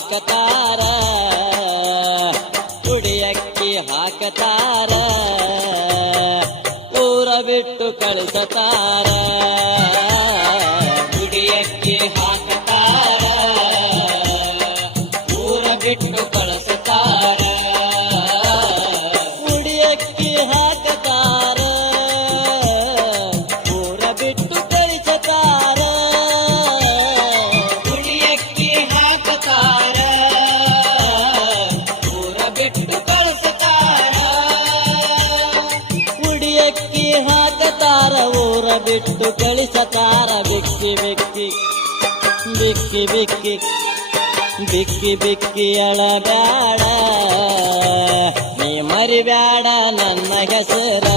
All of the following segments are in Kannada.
Sakata ಬಿಟ್ಟು ಕಳಿಸತಾರ ಬಿಕ್ಕಿ ಬಿಕ್ಕಿ ಬಿಕ್ಕಿ ಬಿಕ್ಕಿ ಬಿಕ್ಕಿ ಬಿಕ್ಕಿ ಅಳಬ್ಯಾಡ ನೀ ಮರಿಬ್ಯಾಡ ನನ್ನ ಹೆಸರ.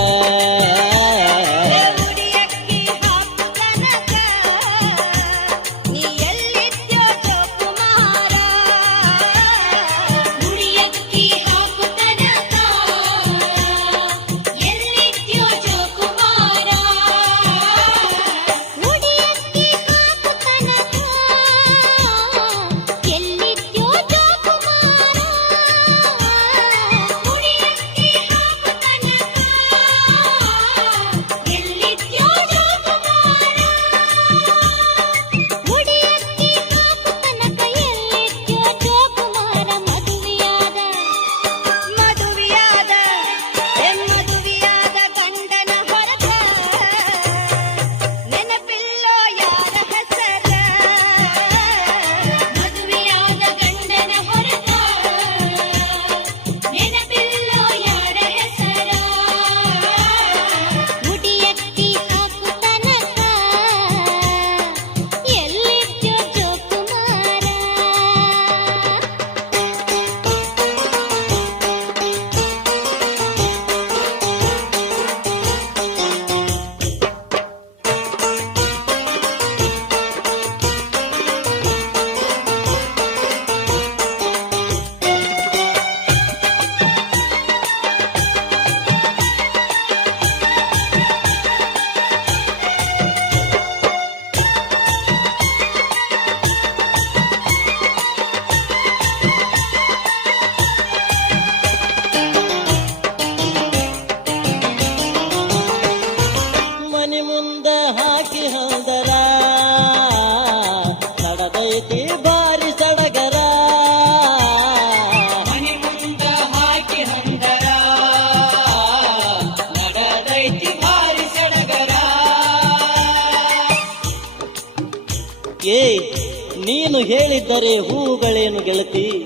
ಹೇಳಿದ್ದರೆ ಹೂಗಳೇನು ಗೆಳತಿ?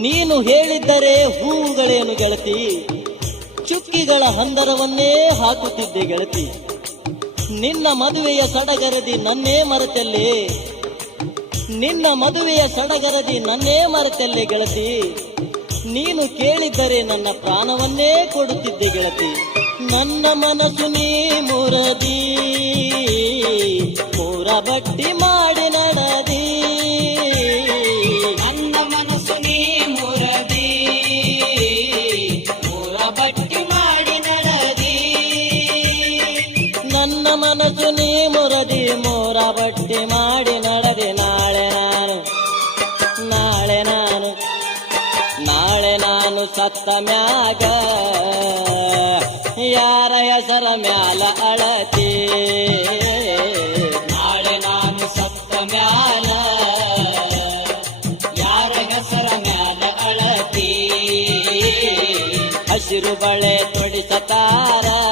ನೀನು ಹೇಳಿದ್ದರೆ ಹೂಗಳೇನು ಗೆಳತಿ? ಚುಕ್ಕಿಗಳ ಹಂದರವನ್ನೇ ಹಾಕುತ್ತಿದ್ದೆ ಗೆಳತಿ. ನಿನ್ನ ಮದುವೆಯ ಸಡಗರದಿ ನನ್ನೇ ಮರೆತಲ್ಲೇ? ನಿನ್ನ ಮದುವೆಯ ಸಡಗರದಿ ನನ್ನೇ ಮರೆತಲ್ಲೇ ಗೆಳತಿ? ನೀನು ಕೇಳಿದ್ದರೆ ನನ್ನ ಪ್ರಾಣವನ್ನೇ ಕೊಡುತ್ತಿದ್ದೆ ಗೆಳತಿ. ನನ್ನ ಮನಸ್ಸು ನೀ ಮುರದಿ ಮೂರ ಬಟ್ಟಿ ಮಾ ಬಳೆ ತೊಡಿಸತಾರ.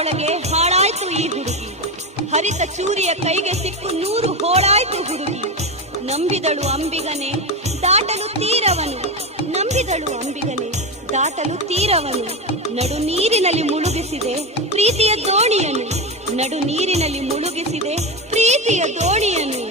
ಆಟದೊಳಗೆ ಹಾಳಾಯ್ತು ಈ ಹುಡುಗಿ. ಹರಿತ ಚೂರಿಯ ಕೈಗೆ ಸಿಕ್ಕು ನೂರು ಹೋಳಾಯ್ತು ಹುಡುಗಿ. ನಂಬಿದಳು ಅಂಬಿಗನೆ, ದಾಟಲು ತೀರವನು. ನಂಬಿದಳು ಅಂಬಿಗನೆ, ದಾಟಲು ತೀರವನು. ನಡು ನೀರಿನಲ್ಲಿ ಮುಳುಗಿಸಿದೆ ಪ್ರೀತಿಯ ದೋಣಿಯನು. ನಡು ನೀರಿನಲ್ಲಿ ಮುಳುಗಿಸಿದೆ ಪ್ರೀತಿಯ ದೋಣಿಯನ್ನು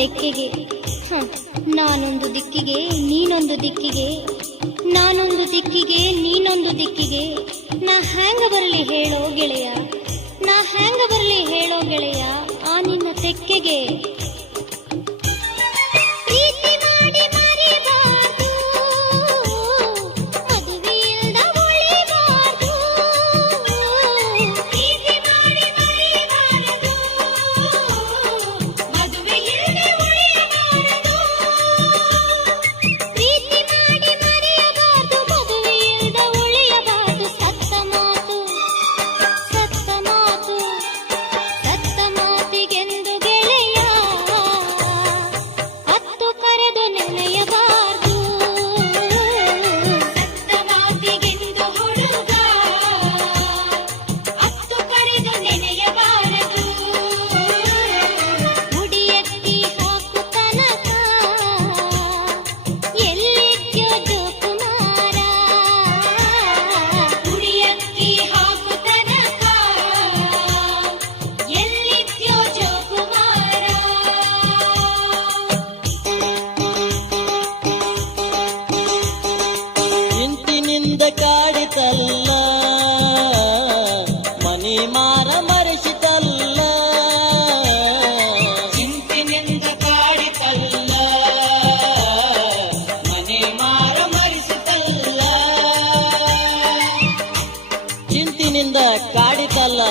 ತೆಕ್ಕೆಗೆ ನಾನೊಂದು ದಿಕ್ಕಿಗೆ, ನೀನೊಂದು ದಿಕ್ಕಿಗೆ. ನಾನೊಂದು ದಿಕ್ಕಿಗೆ, ನೀನೊಂದು ದಿಕ್ಕಿಗೆ. ನಾ ಹ್ಯಾಂಗ ಬರಲಿ ಹೇಳೋ ಗೆಳೆಯ? ನಾ ಹ್ಯಾಂಗ ಬರಲಿ ಹೇಳೋ ಗೆಳೆಯ? ಆ ನಿನ್ನ ತೆಕ್ಕೆಗೆ. ಚಿಂತಿನಿಂದ ಕಾಡಿತಲ್ಲ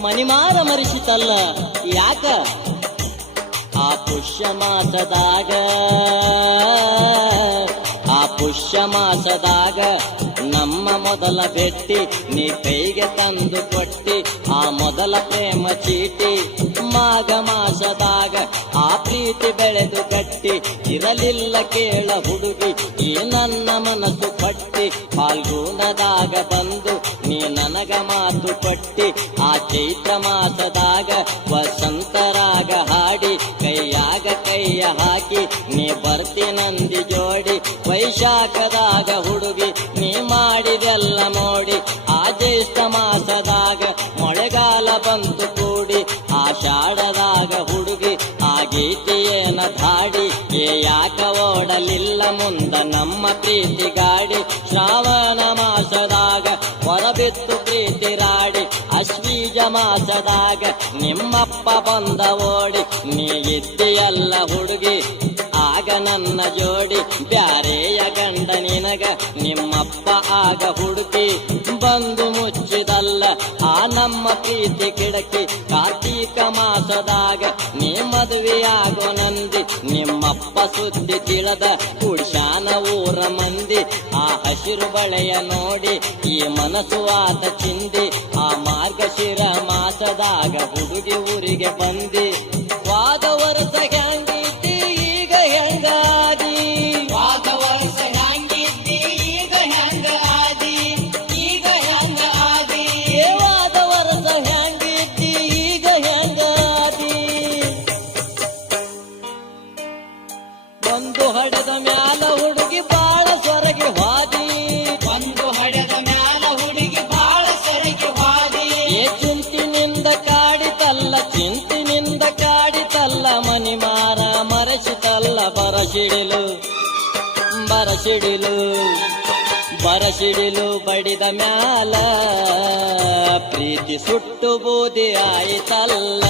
ಮನಿಮಾರ ಮರಿಸಿತಲ್ಲ ಯಾಕ? ಆ ಪುಷ್ಯ ಮಾಸದಾಗ ಆ ಪುಷ್ಯ ಮಾಸದಾಗ ನಮ್ಮ ಮೊದಲ ಭೇಟಿ ನೀ ಕೈಗೆ ತಂದು ಕೊಟ್ಟಿ, ಆ ಮೊದಲ ಪ್ರೇಮ ಚೀಟಿ. ಮಾಘ ಮಾಸದಾಗ ಆ ಪ್ರೀತಿ ಬೆಳೆದು ಕಟ್ಟಿ, ಇರಲಿಲ್ಲ ಕೇಳ ಹುಡುಗಿ, ಈ ನನ್ನ ಮನಸ್ಸು ಪಟ್ಟಿ. ಫಾಲ್ಗುಣದಾಗ ಬಂದು ನೀ ನನಗ ಮಾತು ಪಟ್ಟಿ, ಆ ಚೈತ್ರ ಮಾಸದಾಗ ವಸಂತರಾಗ ಹಾಡಿ, ಕೈಯಾಗ ಕೈಯ ಹಾಕಿ, ನೀ ಬರ್ತೀನಂದಿ ಜೋಡಿ, ವೈಶಾಖದಾಗ ಹುಡುಗಿ ಮಾಡಿದೆಲ್ಲ ಮೋಡಿ ಜ್ಯೇಷ್ಠ ಮಾಸದಾಗ ಮಳೆಗಾಲ ಬಂತು ಕೂಡಿ ಆಷಾಢದಾಗ ಹುಡುಗಿ, ಆ ಗೀತೆಯೇನ ಧಾಡಿ ಏ ಯಾಕ ಓಡಲಿಲ್ಲ ಮುಂದ ನಮ್ಮ ಪ್ರೀತಿ ಗಾಡಿ. ಶ್ರಾವಣ ಮಾಸದಾಗ ಹೊರಬಿತ್ತು ಪ್ರೀತಿ ರಾಡಿ, ಅಶ್ವೀಜ ಮಾಸದಾಗ ನಿಮ್ಮಪ್ಪ ಬಂದ ಓಡಿ, ನೀ ಇದ್ದೀಯಲ್ಲ ಹುಡುಗಿ ಆಗ ನನ್ನ ಜೋಡಿ ಬ್ಯಾರೆಯ ಗಂಡ ನಿನಗ ನಿಮ್ಮಪ್ಪ ಆಗ ಹುಡುಕಿ ಬಂದು ಮುಚ್ಚಿದಲ್ಲ. ಆ ನಮ್ಮ ಪ್ರೀತಿ ಕಿಡಕಿ ಕಾರ್ತೀಕ ಮಾಸದಾಗ ನೀ ಮದುವೆಯಾಗೋ ನಂದಿ ನಿಮ್ಮಪ್ಪ ಸುದ್ದಿ ತಿಳದ ಕುಡ್ಶಾನ ಊರ ಮಂದಿ. ಆ ಹಸಿರು ಬಳೆಯ ನೋಡಿ ಈ ಮನಸ್ಸು ಆದ ಚಿಂದಿ. ಆ ಮಾರ್ಗಶಿರ ಮಾಸದಾಗ ಹುಡುಗಿ ಊರಿಗೆ ಬಂದಿ. ವಾದ ವರ್ಷ ಹೆಂಗಿದ್ದಿ ಬರಸಿಡಿಲು ಬರಸಿಡಿಲು ಬರಸಿಡಿಲು ಬಡಿದ ಮ್ಯಾಲ. ಪ್ರೀತಿ ಸುಟ್ಟು ಬೂದಿ ಆಯಿತಲ್ಲ.